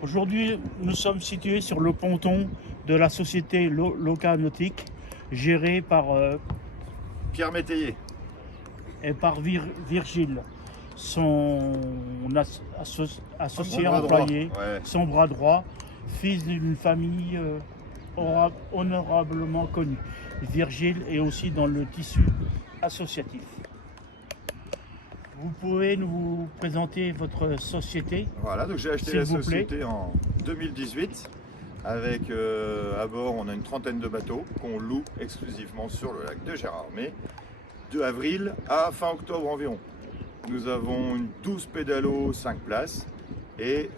Aujourd'hui, nous sommes situés sur le ponton de la société Loca Nautique, gérée par, Pierre Métayer. Virgile, son associé employé, Ouais. son bras droit, fils d'une famille honorablement connue. Virgile est aussi dans le tissu associatif. Vous pouvez nous présenter votre société? Voilà, donc j'ai acheté S'il la vous plaît. société en 2018. Avec à bord, on a une trentaine de bateaux qu'on loue exclusivement sur le lac de Gérardmer, de avril à fin octobre environ. Nous avons une 12 pédalos 5 places et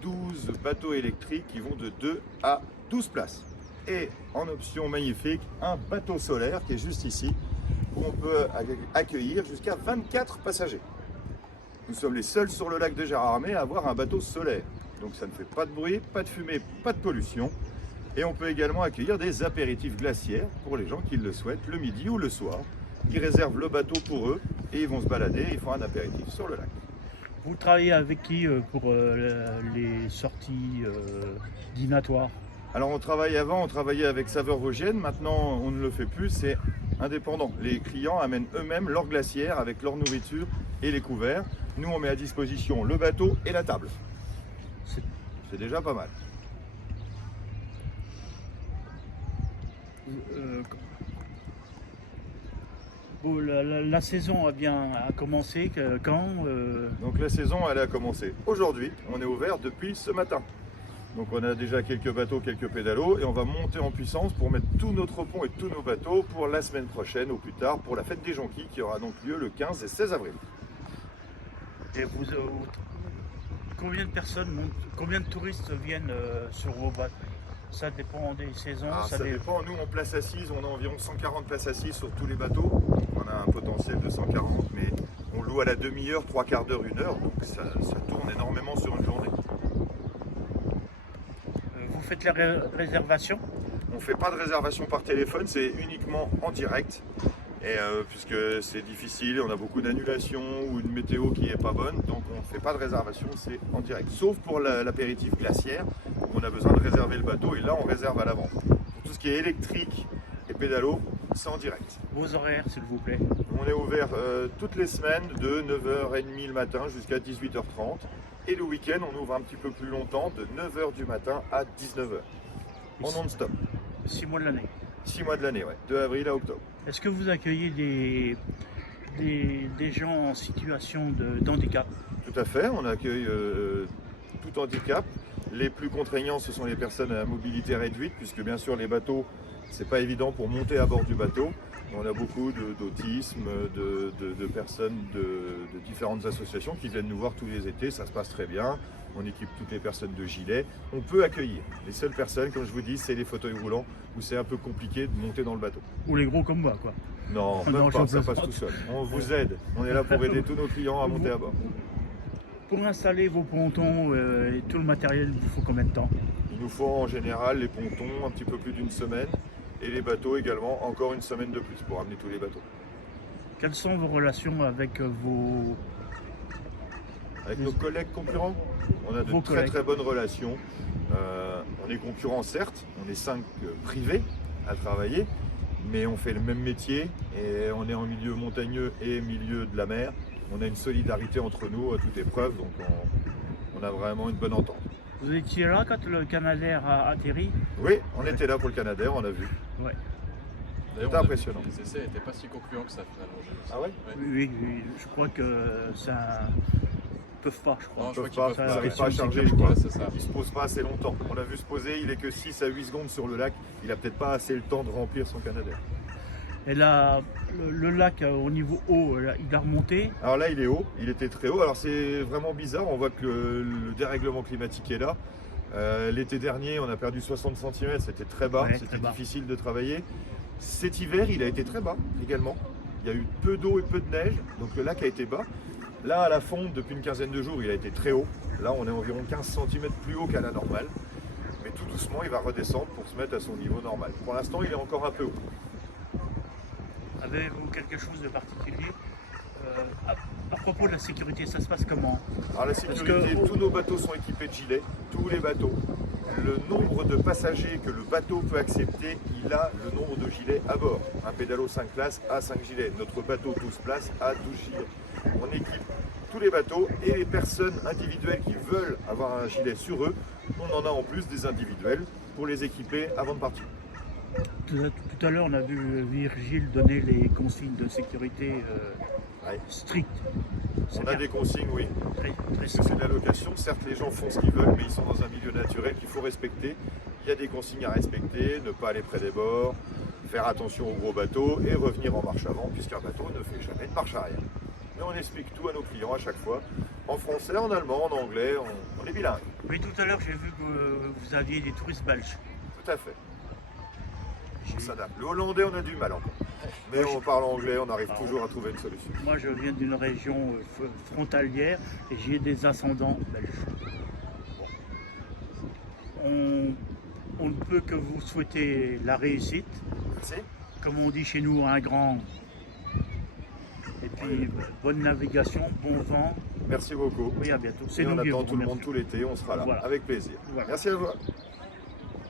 12 bateaux électriques qui vont de 2 à 12 places. Et en option magnifique, un bateau solaire qui est juste ici, où on peut accueillir jusqu'à 24 passagers. Nous sommes les seuls sur le lac de Gérardmer à avoir un bateau solaire. Donc ça ne fait pas de bruit, pas de fumée, pas de pollution. Et on peut également accueillir des apéritifs glaciaires pour les gens qui le souhaitent, le midi ou le soir. Ils réservent le bateau pour eux et ils vont se balader, ils font un apéritif sur le lac. Vous travaillez avec qui pour les sorties dînatoires? Alors on travaillait avec Saveurs Vosgiennes, maintenant on ne le fait plus, c'est indépendant. Les clients amènent eux-mêmes leur glacière avec leur nourriture et les couverts. Nous on met à disposition le bateau et la table. C'est déjà pas mal. Bon, la saison a commencé quand Donc la saison elle a commencé aujourd'hui, on est ouvert depuis ce matin. Donc on a déjà quelques bateaux, quelques pédalos et on va monter en puissance pour mettre tout notre pont et tous nos bateaux pour la semaine prochaine au plus tard pour la fête des Jonquilles qui aura donc lieu le 15 et 16 avril. Et combien de personnes combien de touristes viennent sur vos bateaux? Ça dépend des saisons. Ça dépend, nous on place assise, on a environ 140 places assises sur tous les bateaux. Donc on a un potentiel de 140 mais on loue à la demi-heure, trois quarts d'heure, une heure, donc ça tourne énormément sur une journée. Vous faites la réservation? On ne fait pas de réservation par téléphone, c'est uniquement en direct. Et puisque c'est difficile, on a beaucoup d'annulations ou une météo qui n'est pas bonne, donc on ne fait pas de réservation, c'est en direct. Sauf pour l'apéritif glaciaire, où on a besoin de réserver le bateau et là on réserve à l'avance. Pour tout ce qui est électrique et pédalo, c'est en direct. Vos horaires s'il vous plaît? On est ouvert toutes les semaines de 9h30 le matin jusqu'à 18h30. Et le week-end, on ouvre un petit peu plus longtemps, de 9h du matin à 19h, en non-stop. 6 mois de l'année? 6 mois de l'année, ouais, de avril à octobre. Est-ce que vous accueillez des gens en situation d'handicap? Tout à fait, on accueille tout handicap. Les plus contraignants, ce sont les personnes à mobilité réduite, puisque bien sûr les bateaux, c'est pas évident pour monter à bord du bateau. On a beaucoup d'autisme, de personnes de différentes associations qui viennent nous voir tous les étés, ça se passe très bien. On équipe toutes les personnes de gilets. On peut accueillir. Les seules personnes, comme je vous dis, c'est les fauteuils roulants où c'est un peu compliqué de monter dans le bateau. Ou les gros comme moi quoi? Non, même pas, ça passe tout seul. On vous aide. On est là pour aider tous nos clients à monter à bord. Pour installer vos pontons et tout le matériel, il vous faut combien de temps? Il nous faut en général les pontons un petit peu plus d'une semaine et les bateaux également encore une semaine de plus pour amener tous les bateaux. Quelles sont vos relations avec Avec nos collègues concurrents, on a de très bonnes relations. On est concurrents certes, on est 5 privés à travailler, mais on fait le même métier et on est en milieu montagneux et milieu de la mer. On a une solidarité entre nous à toute épreuve, donc on a vraiment une bonne entente. Vous étiez là quand le Canadair a atterri? Oui, on était là pour le Canadair, on a vu. Ouais. C'était impressionnant. Les essais n'étaient pas si concluants que ça finalement. Ah ouais? Oui, je crois que ça peuvent pas, je crois. Non, Ils je peuvent crois pas, qu'ils ils peuvent n'arrivent pas. pas à charger, je Ouais, crois. c'est ça. Il se pose pas assez longtemps. On l'a vu se poser, il est que 6 à 8 secondes sur le lac. Il a peut-être pas assez le temps de remplir son Canadair. Et là, le lac au niveau haut, il a remonté. Alors là, il est haut, il était très haut. Alors c'est vraiment bizarre, on voit que le dérèglement climatique est là. L'été dernier, on a perdu 60 cm, c'était très bas, Ouais, c'était très bas. difficile de travailler. Cet hiver, il a été très bas également. Il y a eu peu d'eau et peu de neige, donc le lac a été bas. Là, à la fonte, depuis une quinzaine de jours, il a été très haut. Là, on est environ 15 cm plus haut qu'à la normale. Mais tout doucement, il va redescendre pour se mettre à son niveau normal. Pour l'instant, il est encore un peu haut. Avez-vous quelque chose de particulier à propos de la sécurité, ça se passe comment? Alors la sécurité, tous nos bateaux sont équipés de gilets, tous les bateaux. Le nombre de passagers que le bateau peut accepter, il a le nombre de gilets à bord. Un pédalo 5 places a 5 gilets. Notre bateau 12 places a 12 gilets. On équipe tous les bateaux et les personnes individuelles qui veulent avoir un gilet sur eux, on en a en plus des individuels pour les équiper avant de partir. Tout à l'heure, on a vu Virgile donner les consignes de sécurité Ouais. strictes. C'est On a bien. des consignes, oui. Très, très Parce que strict. c'est de la location, certes les gens font ce qu'ils veulent, mais ils sont dans un milieu naturel qu'il faut respecter. Il y a des consignes à respecter, ne pas aller près des bords, faire attention aux gros bateaux et revenir en marche avant, puisqu'un bateau ne fait jamais de marche arrière. Mais on explique tout à nos clients à chaque fois, en français, en allemand, en anglais, on est bilingue. Oui, tout à l'heure, j'ai vu que vous aviez des touristes belges. Tout à fait. On s'adapte. Le hollandais, on a du mal encore. Mais on parle anglais, on arrive toujours à trouver une solution. Moi, je viens d'une région frontalière et j'ai des ascendants belges. On ne peut que vous souhaiter la réussite. Merci. Comme on dit chez nous, un grand. Et puis, bonne navigation, bon vent. Merci beaucoup. Oui, à bientôt. Et on nous qui attend vous tout le monde remercions. tout l'été, on sera là, Voilà. avec plaisir. Voilà. Merci à vous.